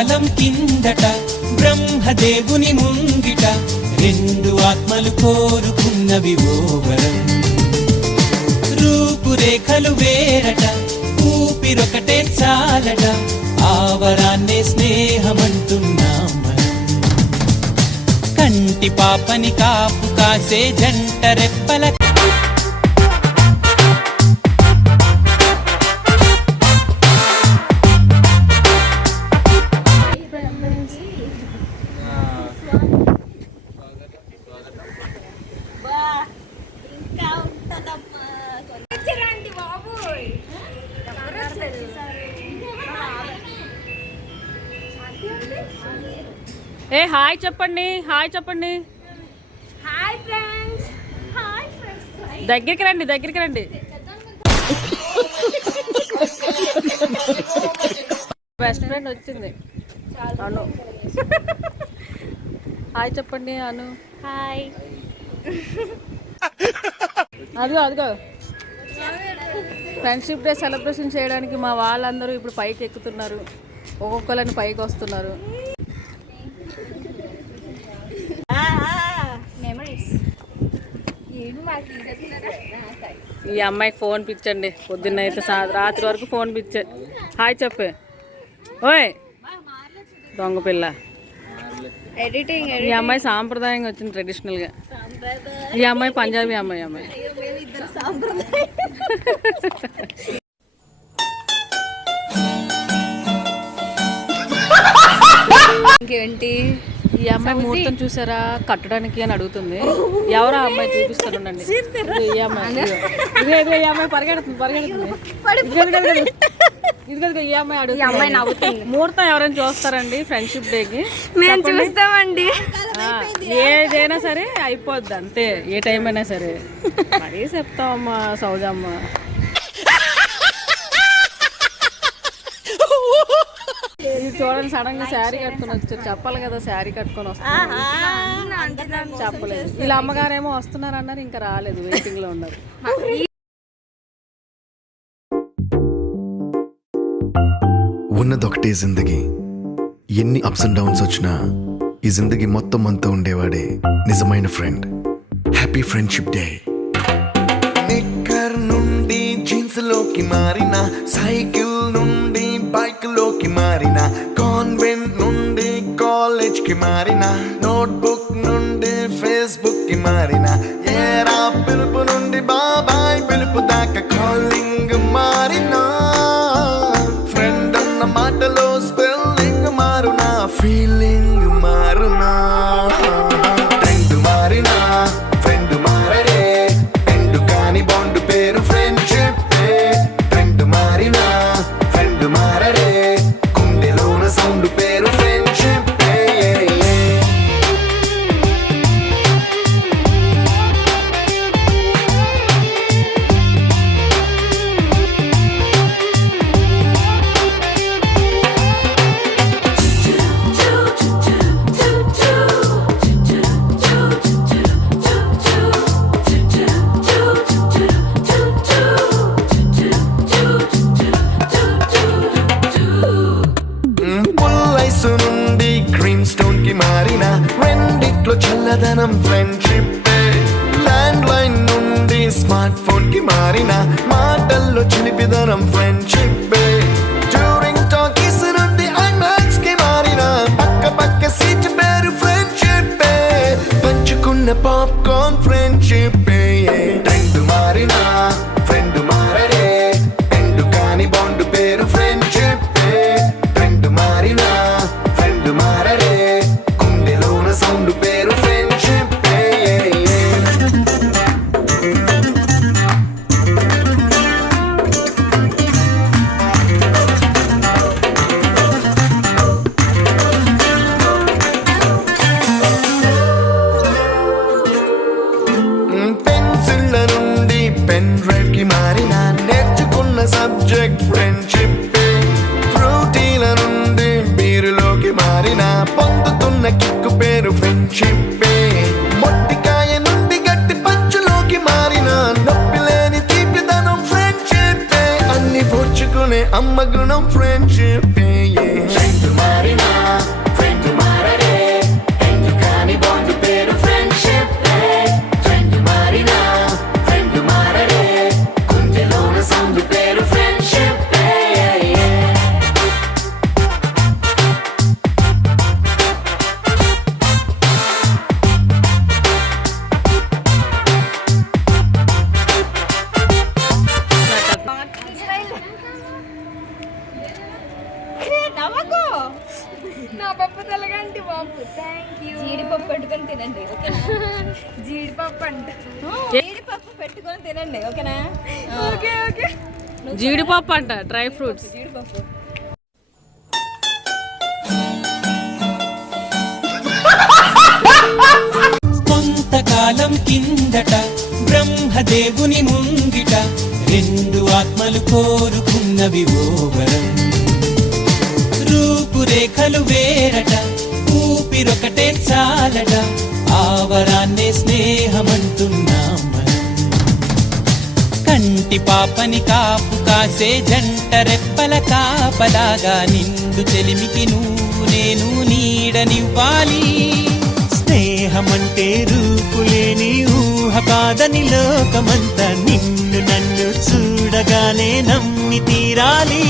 కాలం కిందట బ్రహ్మదేవుని ముంగిట రెండు ఆత్మలు కోరుకున్నవి ఓ వరం. రూపురేఖలు వేరట ఊపిరొకటే చాలట ఆ వరాన్నే స్నేహమంటున్నాం మనం. కంటి పాపని కాపు కాసే జంట రెప్పల ఏ హాయ్ చెప్పండి, హాయ్ చెప్పండి. Hi friends, hi friends. దగ్గరికి రండి, దగ్గరికి రండి. బెస్ట్ ఫ్రెండ్ వచ్చింది అను. హాయ్ చెప్పండి అను. హాయ్. అదిగో అదిగో ఫ్రెండ్షిప్ డే సెలబ్రేషన్ చేయడానికి మా వాళ్ళందరూ ఇప్పుడు పైకి ఎక్కుతున్నారు, ఒక్కొక్కరిని పైకి వస్తున్నారు. ఈ అమ్మాయికి ఫోన్ పిచ్చండి, పొద్దున్న అయితే రాత్రి వరకు ఫోన్ పిచ్చే. హాయ్ చెప్పే. ఓయ్ దొంగ పిల్ల. ఎడిటింగ్. ఈ అమ్మాయి సాంప్రదాయంగా వచ్చింది, ట్రెడిషనల్గా. ఈ అమ్మాయి పంజాబీ అమ్మాయి. ఇంకేంటి ఈ అమ్మాయి ముహూర్తం చూసారా కట్టడానికి అని అడుగుతుంది. ఎవరో అమ్మాయి చూపిస్తానండి. ఈ అమ్మాయి ఈ అమ్మాయి పరిగెడుతుంది. ఇదిగో ఈ అమ్మాయి అడుగుతుంది. ముహూర్తం ఎవరైనా చూస్తారండి ఫ్రెండ్షిప్ డేకి? మేము చూస్తామండి. ఏదైనా సరే అయిపోద్ది అంతే, ఏ టైం అయినా సరే. మరీ చెప్తామమ్మా సౌజమ్మ. చూడండి సడన్ గా శారీ కట్టుకొని వచ్చారు. చెప్పాలి కదా శారీ కట్టుకొని వస్తున్నారు, చెప్పలేదు. వీళ్ళ అమ్మగారేమో వస్తున్నారు అన్నారు, ఇంకా రాలేదు, వెయిటింగ్ లో ఉన్నారు. ఉన్నదొకటే జిందగీ, ఎన్ని అప్స్ అండ్ డౌన్స్ వచ్చినా ఈ జిందగీ మొత్తం అంతా ఉండేవాడే నిజమైన ఫ్రెండ్. Happy friendship day. నిక్కర్ నుండి జీన్స్ లోకి మారిన, సైకిల్ నుండి బైక్ లోకి మారిన, కాన్వెంట్ నుండి కాలేజ్ కి మారిన, నోట్బుక్ నుండి ఫేస్బుక్ కి మారిన, ఏరా పిలుపు నుండి బాబాయ్ పిలుపు దాకా కాలింగ్ మారిన, ఫ్రెండ్ అన్న మాటలో స్పెల్లింగ్ మారునా, ఫీలింగ్ మారునా, ట్రెండ్ మారినా ఫ్రెండ్ మారడే, ఎండ్ కాని బాండ్ పేరు ఫ్రెండ్షిప్. ట్రెండ్ మారినా ఫ్రెండ్ మారడే, గుండెలోన సౌండ్ పేరు ఫ్రెండ్షిప్. పుల్లైసు నుండి గ్రీన్ స్టోన్ కి మారిన, రెండిట్లో చల్లదనం ఫ్రెండ్షిప్. ల్యాండ్ లైన్ నుండి స్మార్ట్ ఫోన్ కి మారిన, మాటల్లో చిలిపిదనం ఫ్రెండ్షిప్. డ్యూరింగ్ టాకీస్ నుండి ఐమాక్స్ కి మారిన, పక్క పక్క సీట్ పేరు ఫ్రెండ్షిప్. పంచుకున్న పాప్కార్న్ ఫ్రెండ్షిప్. ట్రెండ్ మారిన ఫ్రెండ్ మారడే, ఎండు కాని బాండ్ పేరు ఫ్రెండ్షిప్. ట్రెండ్ మారిన ఫ్రెండ్ మారడే, గుండెలోన సౌండ్ పేరు ఫ్రెండ్షిప్. పెన్సిళ్ళ నుండి పెన్ డ్రైవ్ కి మారిన, నేర్చుకున్న సబ్జెక్ట్ ఫ్రెండ్షిప్. ఫ్రూటీల నుండి బీరులోకి మారిన, పొందుతున్న కిక్కు పేరు ఫ్రెండ్షిప్. మొట్టికాయ నుండి గట్టి పంచులోకి మారిన, నొప్పి లేని తీపిదనం ఫ్రెండ్షిప్. అన్ని పోర్చుకునే అమ్మ గుణం ఫ్రెండ్షిప్. ట్రెండ్ మారినా జీడిపప్పు పెట్టుకొని తినండి, ఓకేనా? Okay okay. జీడిపప్పు అంట, డ్రై ఫ్రూట్స్. జీడిపప్పు కొంతకాలం కిందట బ్రహ్మదేవుని ముంగిట రెండు ఆత్మలు కోరుకున్నవి ఓ వరం. రూపురేఖలు వేరట, ఊపిరొకటే చాలట, ఆ వరాన్నే స్నేహమంటున్నాం మనం. కంటి పాపని కాపు కాసే జంట రెప్పల కాపలాగా నిండు చెలిమికి నువ్వు నేను నీడనివ్వాలి. స్నేహమంటే రూపులేని ఊహ కాదని లోకమంతా నిన్ను నన్ను చూడగానే నమ్మి తీరాలి.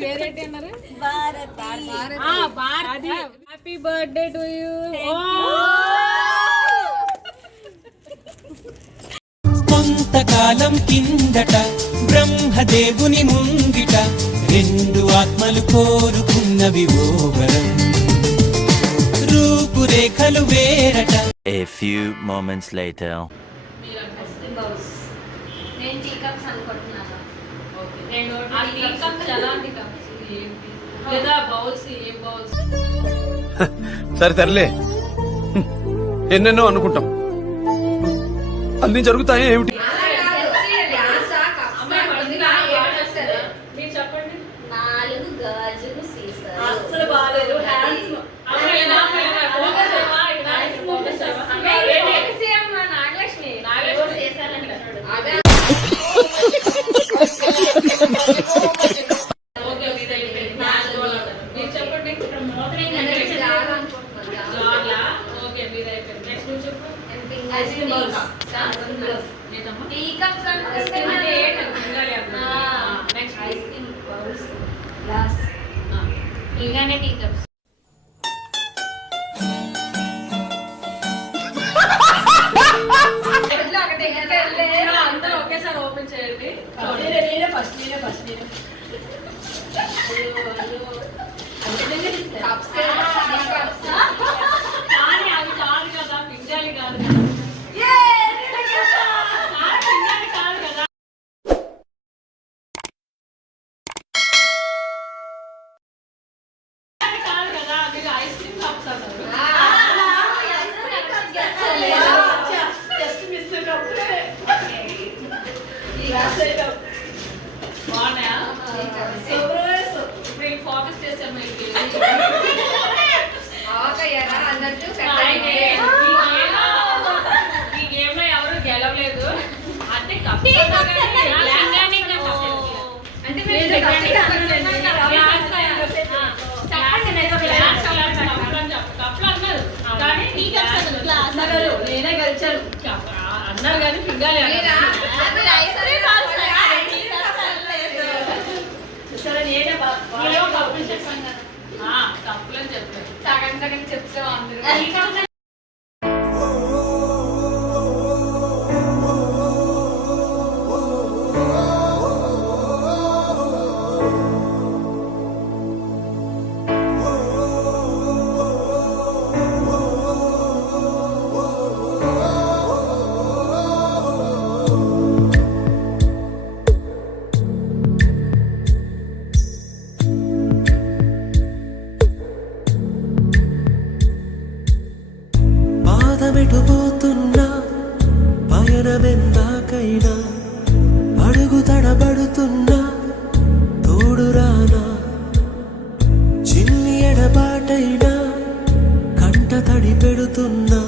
పేరేంటి అన్నారు? Happy birthday to you. కొంతకాలం కిందట బ్రహ్మదేవుని ముంగిట రెండు ఆత్మలు కోరుకున్నవి ఓ వరం. రూపురేఖలు వేరట. A few moments later. నేను టీ కప్స్ అనుకుంటున్నాను. సరే తరలే, ఎన్నెన్నో అనుకుంటాం, అన్ని జరుగుతాయి ఏమిటి? చెప్పండి. 4 గాజులు సీసాలు. అస్సలు బాగాలేదు. ఇలానే టీ కప్స్. అందరూ ఒకేసారి ఓపెన్ చేయండి. కానీ అవి కాదు కదా, పింగాలి కాదు కదా. ఐస్ క్రీమ్ కప్స్ అన్నారు. బాగున్నాయా? ఇప్పుడు ఫోకస్ చేసాము. ఈ గేమ్ లో ఎవరు గెలవలేదు అంటే నేనే గెలిచాను అన్నారు కానీ పింగాలి తప్పులని చెప్పారు. సగం సగం చెప్తాం అందరూ. బాటైనా అడుగు తడబడుతున్నా తోడురానా చిన్ని ఎడబాటైనా కంట తడి పెడుతున్నా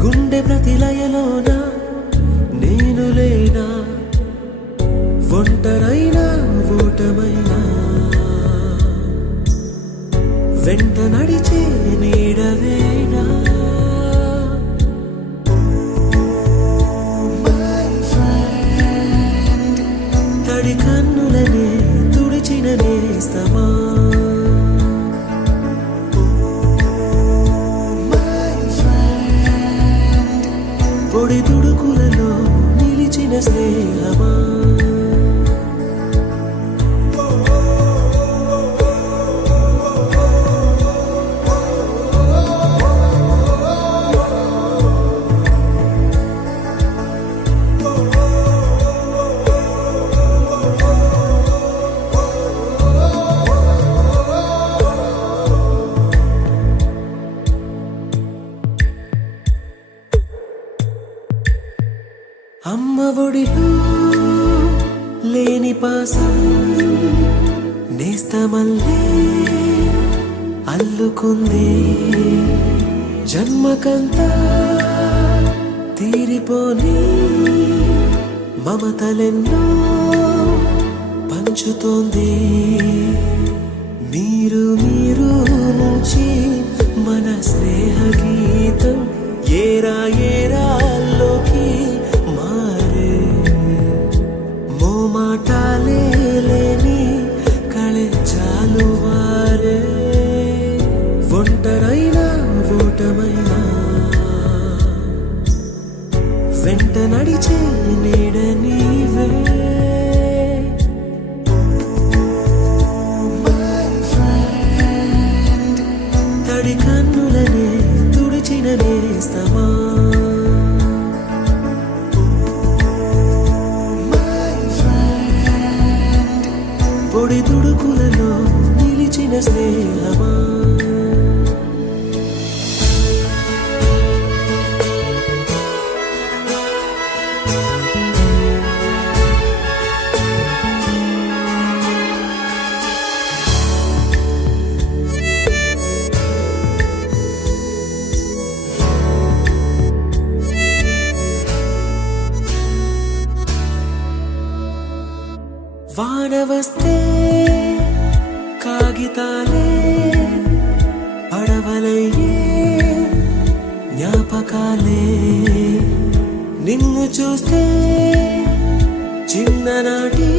గుండె ప్రతిలయలోన నేను లేనా ఒంటరైనా ఓటమైనా వెంట నడిచే నీడవేనా తడి కన్నులనే తుడిచిన నేస్తమా పొడి తుడుకులలో నిలిచిన స్నేహమా అమ్మ ఒడిలో లేని పాసం నేస్తమల్లే అల్లుకుంది జన్మకంతా తీరిపోని మమతలెన్నో పంచుతోంది మీరు నుంచి మన స్నేహ గీతం ఏరా ఏరాల్లోకి మారే మోమాటాలే లేని కళెచ్చాలు వారే ఒంటరైనా ఓటమైనా వెంట నడిచే నీడ నీవే తడి కన్నులనే తుడిచిన నేస్తమా పొడి తుడుకులలో నిలిచిన స్నేహమా వాన వస్తే కాగితాలే పడవలయ్యే జ్ఞాపకాలే నిన్ను చూస్తే చిన్ననాటి